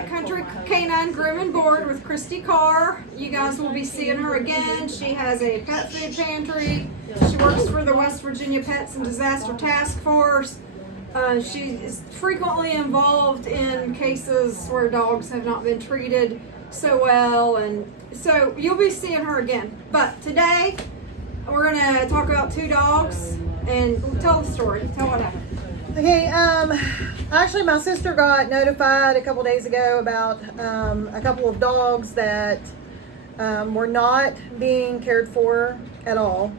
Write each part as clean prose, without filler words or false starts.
at Kountry K9 Grooming Board with Christy Carr. You guys will be seeing her again. She has a pet food pantry. She works for the West Virginia Pets and Disaster Task Force. She is frequently involved in cases where dogs have not been treated so well, and so you'll be seeing her again. But today we're gonna talk about two dogs and tell the story. Tell what happened. Okay, actually my sister got notified a couple days ago about a couple of dogs that were not being cared for at all.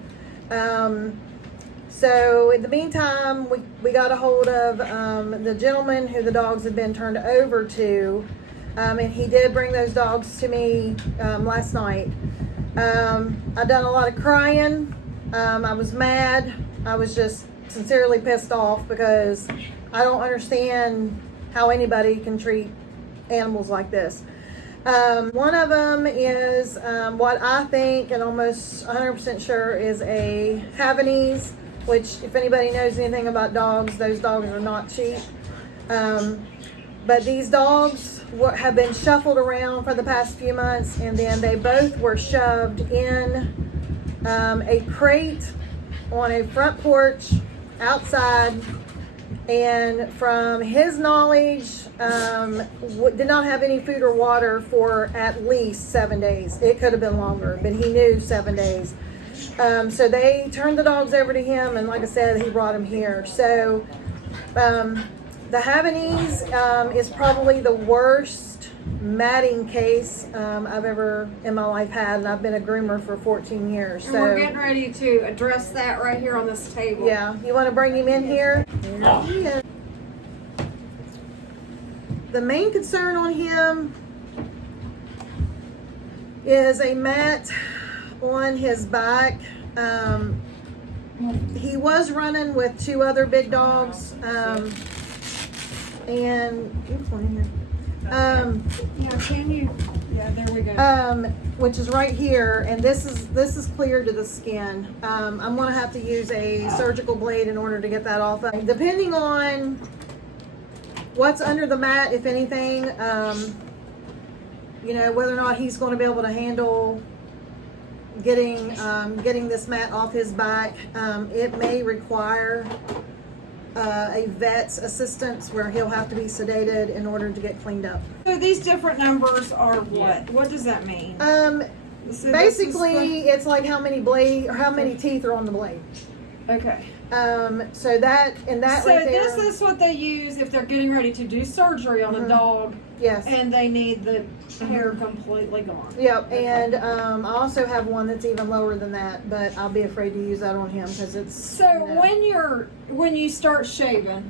So in the meantime, we got a hold of the gentleman who the dogs had been turned over to, and he did bring those dogs to me last night. I've done a lot of crying. I was mad. I was just sincerely pissed off because I don't understand how anybody can treat animals like this. One of them is what I think and almost 100% sure is a Havanese, which if anybody knows anything about dogs, those dogs are not cheap. But these dogs have been shuffled around for the past few months, and then they both were shoved in a crate on a front porch outside, and from his knowledge did not have any food or water for at least 7 days. It could have been longer, but he knew 7 days. So they turned the dogs over to him, and like I said, he brought them here. So the Havanese is probably the worst matting case I've ever in my life had, and I've been a groomer for 14 years. And so we're getting ready to address that right here on this table. yeah, you want to bring him in here? Yeah. The main concern on him is a mat on his back. He was running with two other big dogs, and Yeah, can you? Yeah, there we go. which is right here, and this is clear to the skin. I'm gonna have to use a surgical blade in order to get that off. Depending on what's under the mat, if anything, you know, whether or not he's going to be able to handle getting this mat off his back. It may require a vet's assistance where he'll have to be sedated in order to get cleaned up. So these different numbers are what? What does that mean? So Basically, it's like how many teeth are on the blade. Okay. So that So right there, this is what they use if they're getting ready to do surgery on a dog. yes. And they need the hair completely gone. Yep, and I also have one that's even lower than that, but I'll be afraid to use that on him because it's. So when you start shaving,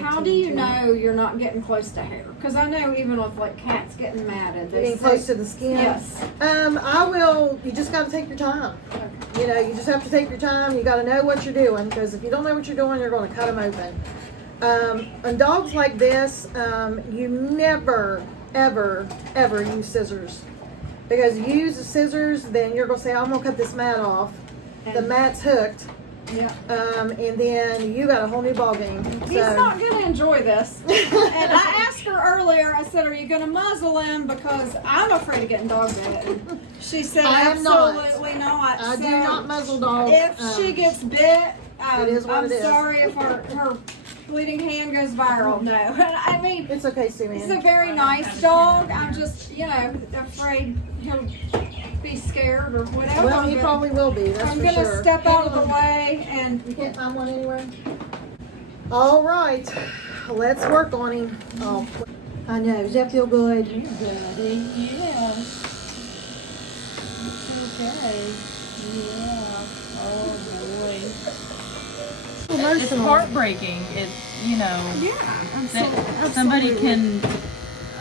how do you know you're not getting close to hair? Because I know even with like cats getting matted, they Getting close to the skin. Yes. You just got to take your time. Okay. You know, you just have to take your time. You got to know what you're doing, because if you don't know what you're doing, you're going to cut them open. On dogs like this, you never, ever, ever use scissors, because you use the scissors, then you're going to say, I'm going to cut this mat off. The mat's hooked. Yeah. And then you got a whole new ball game. He's not going to enjoy this. And I asked her earlier, I said, are you going to muzzle him? Because I'm afraid of getting dog bit. And she said, I am absolutely not. I So do not muzzle dogs. if she gets bit, it is what I'm it is. sorry if her bleeding hand goes viral. No. I mean, It's okay, Sue he's Ann. a very nice dog. I'm just, you know, afraid he'll be scared or whatever. Well, he but probably will be, that's I'm for going to sure. step out of the way and You can't find one anywhere? All right, let's work on him. Oh, I know. Does that feel good? Yeah. Okay. Yeah. Oh boy. It's heartbreaking. It's, you know, that somebody can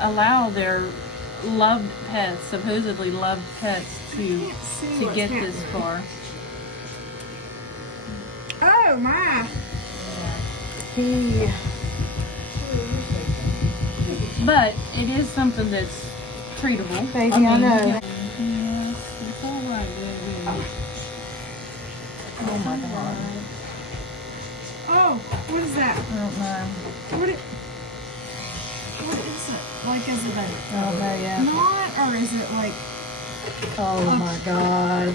allow their loved pets, supposedly loved pets, to get this far. Oh my! But it is something that's treatable. Baby, I know. Yes, it's all right, baby. Oh my God. Oh, what is that? I don't know. What is is it? Like, is it a Oh, no, yeah. knot or is it like? Oh my God.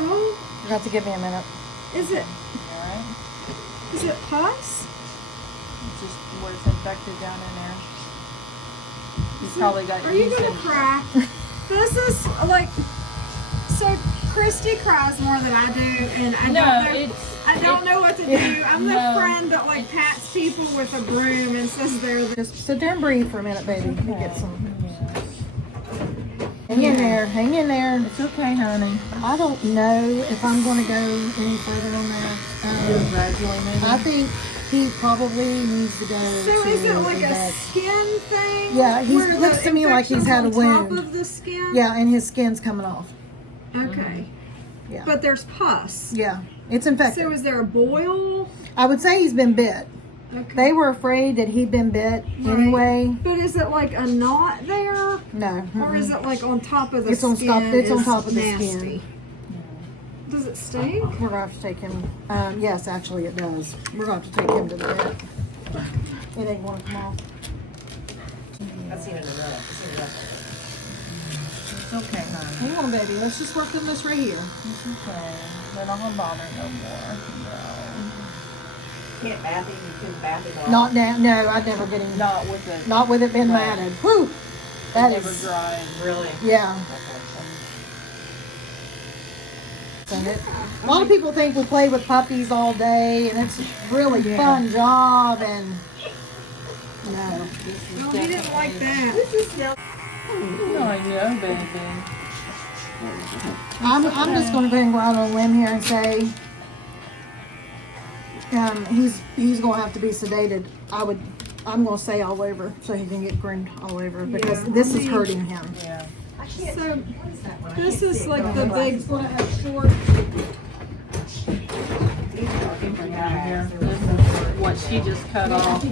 Oh, You have to give me a minute. is it? Alright. Is it pus? It's just where it's infected down in there. He's probably got Are you yeast gonna in- cry? This is like, so Christy cries more than I do, and I No, don't know. it's. I don't know what to do. I'm the No. friend that like pats people with a broom and says they're the. Just sit there and breathe for a minute, baby. You get some. Yeah. Hang in there. Hang in there. It's okay, honey. I don't know if I'm going to go any further on that. Gradually maybe. I think he probably needs to go. So to is it like a vet. skin thing? Yeah, he where looks the to me like he's had a infection's on wound. top of the skin? Yeah, and his skin's coming off. Okay. Yeah. But there's pus. Yeah, it's infected. So is there a boil? I would say he's been bit. Okay. They were afraid that he'd been bit Right. anyway. But is it like a knot there? No. Or is it like on top of the It's on skin? top- it's on is top of the nasty? skin. Does it stink? We're going to have to take him. Yes, actually it does. We're going to have to take him to the vet. It ain't going to come off. I've seen it enough. I've seen enough. It's okay, honey. Hang on, baby. Let's just work on this right here. It's okay. They're not gonna bother no more. Can't bath him. You couldn't bath him all. Not now. No, I'd never get him. No. Not with it. Not with it being Right. matted. Whew. That never is. dry. Really? Yeah. Okay. A lot of people think we play with puppies all day, and it's a really fun job. And no, Well, he didn't like that. No, yeah, baby. I'm just going to go ahead and go out on a limb here and say he's going to have to be sedated. I'm going to say all over so he can get groomed all over because Yeah, this I is mean- hurting him. Yeah. So this is like the big short. Here. This is what she just cut off.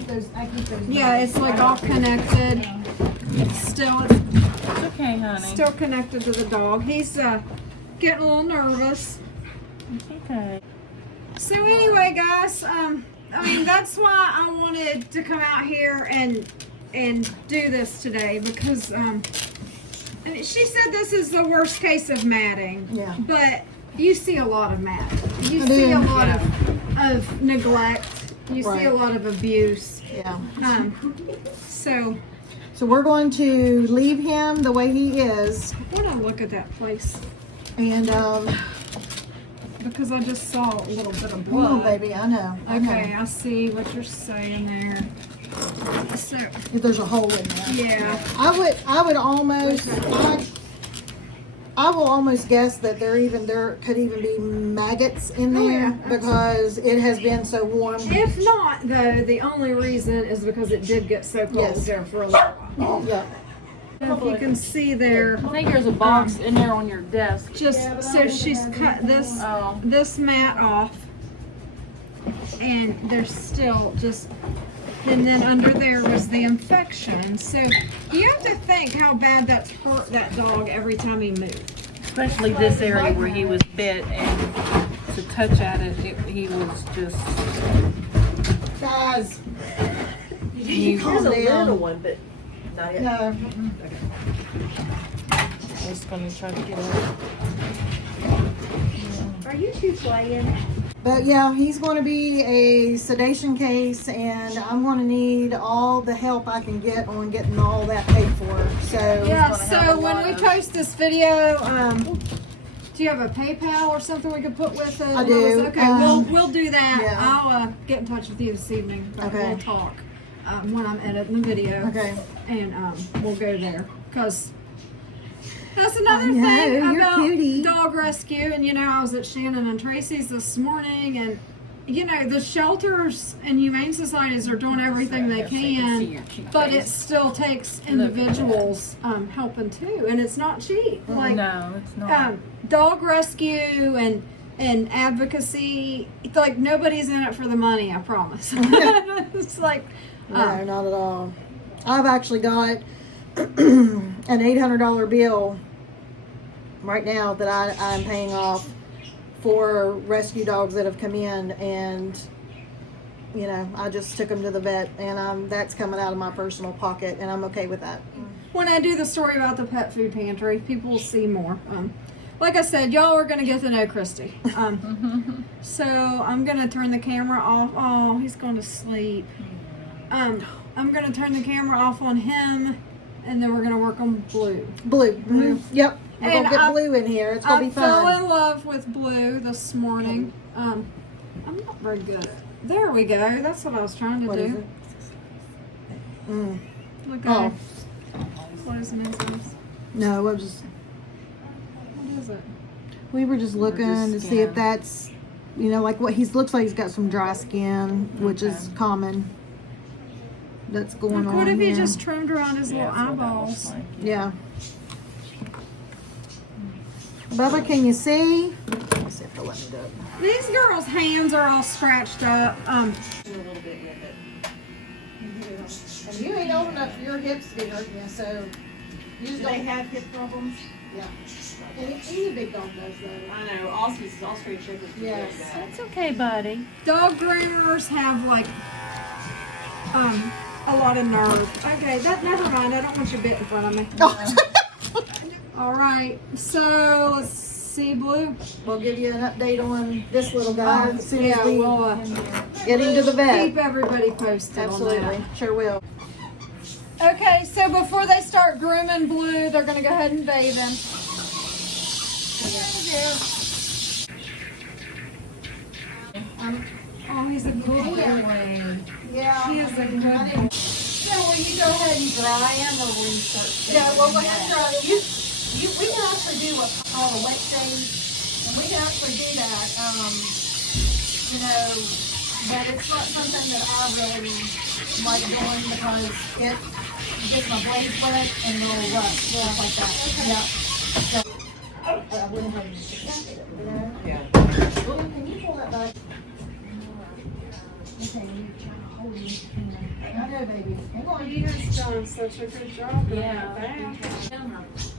Yeah, it's like all connected. Still, it's It's okay, honey. still connected to the dog. He's getting a little nervous. It's okay. So anyway, guys, I mean that's why I wanted to come out here and do this today because I mean, she said this is the worst case of matting. Yeah. But you see a lot of matting. You I see do. a lot of neglect. You see Right. a lot of abuse. Yeah. So So we're going to leave him the way he is, I want to look at that place and because I just saw a little bit of oh blood. baby, I know. Okay, I see what you're saying there. So If there's a hole in there. yeah. I would almost, I will almost guess that there could even be maggots in Oh, there yeah. because it has been so warm. If not, though, the only reason is because it did get so cold Yes. there for a little while. Yeah. If you can see there, I think there's a box in there on your desk. just so she's cut Oh. this mat off, and there's still just, and then under there was the infection. So you have to think how bad that's hurt that dog every time he moved. Especially this area where he was bit, and to touch at it, he was just. Guys, He, calm There's a down. little one, but not yet. No. was gonna try to get it. Are you two playing? But yeah, he's going to be a sedation case, and I'm going to need all the help I can get on getting all that paid for. So Yeah, gonna have so a when lot we of- post this video, do you have a PayPal or something we could put with it? I do. Okay, we'll do that. yeah. I'll get in touch with you this evening. Okay. We'll talk when I'm editing the video. Okay. And we'll go there because that's another I know, thing you're about cutie. dog rescue. And I was at Shannon and Tracy's this morning, and the shelters and humane societies are doing everything they can, but it still takes individuals helping too, and it's not cheap. Like No, it's not. dog rescue and advocacy, like nobody's in it for the money, I promise. It's like no, not at all. I've actually got an $800 bill right now that I'm paying off for rescue dogs that have come in, and you know, I just took them to the vet, and that's coming out of my personal pocket, and I'm okay with that. When I do the story about the pet food pantry, people will see more. Like I said, y'all are going to get to know Christy. So I'm going to turn the camera off. Oh, he's going to sleep. I'm going to turn the camera off on him, and then we're going to work on Blue. Blue. Mm-hmm. Yep. We're going to get Blue in here. It's going to be fun. I fell in love with Blue this morning. I'm not very good at it. There we go. That's what I was trying to What do. is it? Mm. Look Oh. at closing enzymes. No, we're just, What is it? we were just looking to see if that's, you know, like what looks like he's got some dry skin, which is common. That's going Look, on. what if he here. just trimmed around his little that's what that looks eyeballs? like. Yeah. Bubba, can you see? Let's see if they'll let me do it. These girls' hands are all scratched up. A little bit with it. And you ain't old enough for your hips to be hurting you, so you just Do they have hip problems? Yeah. Any big dog does though. I know, Austrian Shepherds do Yes. that. That's okay, buddy. Dog groomers have like a lot of nerve. Okay, never mind. I don't want you bit in front of me. All right, so let's see, Blue. We'll give you an update on this little guy as soon as Yeah, we we'll get him to the vet. keep everybody posted. Absolutely, sure will. On that. Okay, so before they start grooming Blue, they're gonna go ahead and bathe him. Oh, he's a good boy. Yeah. He is a good boy. So will you go ahead and dry him, or will you start? Yeah, well, we have to, we can actually do what's called a wet shave, and we can actually do that, you know, but it's not something that I really like doing because it gets my blades wet and they'll rust, stuff like that. Yeah. So, I wouldn't have to check it, you know? Yeah. Well, can you pull that back? Okay, you try to hold your hand. I know, baby. Hang on. He has done such a good job. Yeah.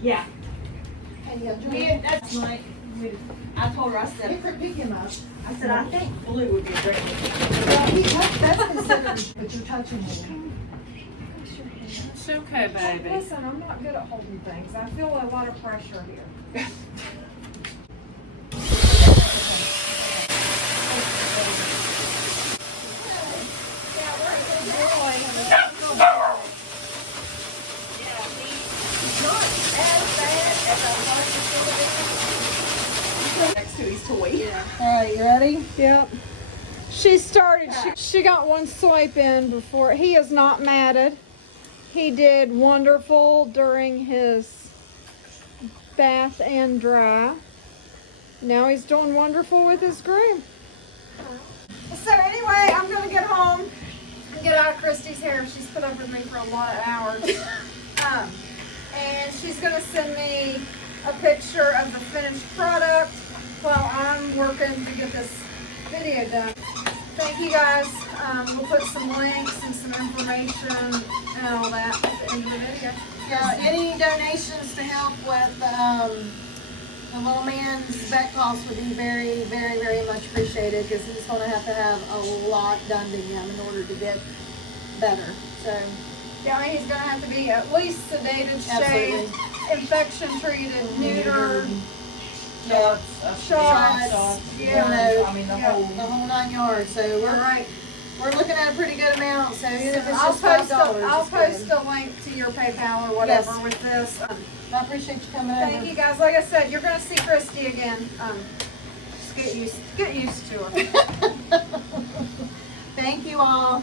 Yeah. Hey, yeah, Me and that's like, I told her, I said, pick him up. I think Blue would be great. Well, that's considered, but you're touching him. It's okay, baby. Listen, I'm not good at holding things. I feel a lot of pressure here. Next to his toy. All right, you ready? Yep. She started, she got one swipe in before. He is not matted. He did wonderful during his bath and dry. Now he's doing wonderful with his groom. So anyway, I'm gonna get home and get out of Christy's hair. She's put up with me for a lot of hours. And she's gonna send me a picture of the finished product while I'm working to get this video done. Thank you guys. We'll put some links and some information and all that at the end of the video. Yeah, any donations to help with the little man's vet costs would be very, very, very much appreciated because he's going to have a lot done to him in order to get better. So, Yeah, he's gonna have to be at least sedated, Absolutely. shaved, infection treated, neutered, Shots. shots. Yeah. I mean, the Yeah. whole. the whole 9 yards. So All right. we're looking at a pretty good amount. So even if it's I'll just post $5, I'll it's post good. a link to your PayPal or whatever Yes. with this. I appreciate you coming Thank over. you guys. Like I said, you're gonna see Christy again. Just get used to her. Thank you all.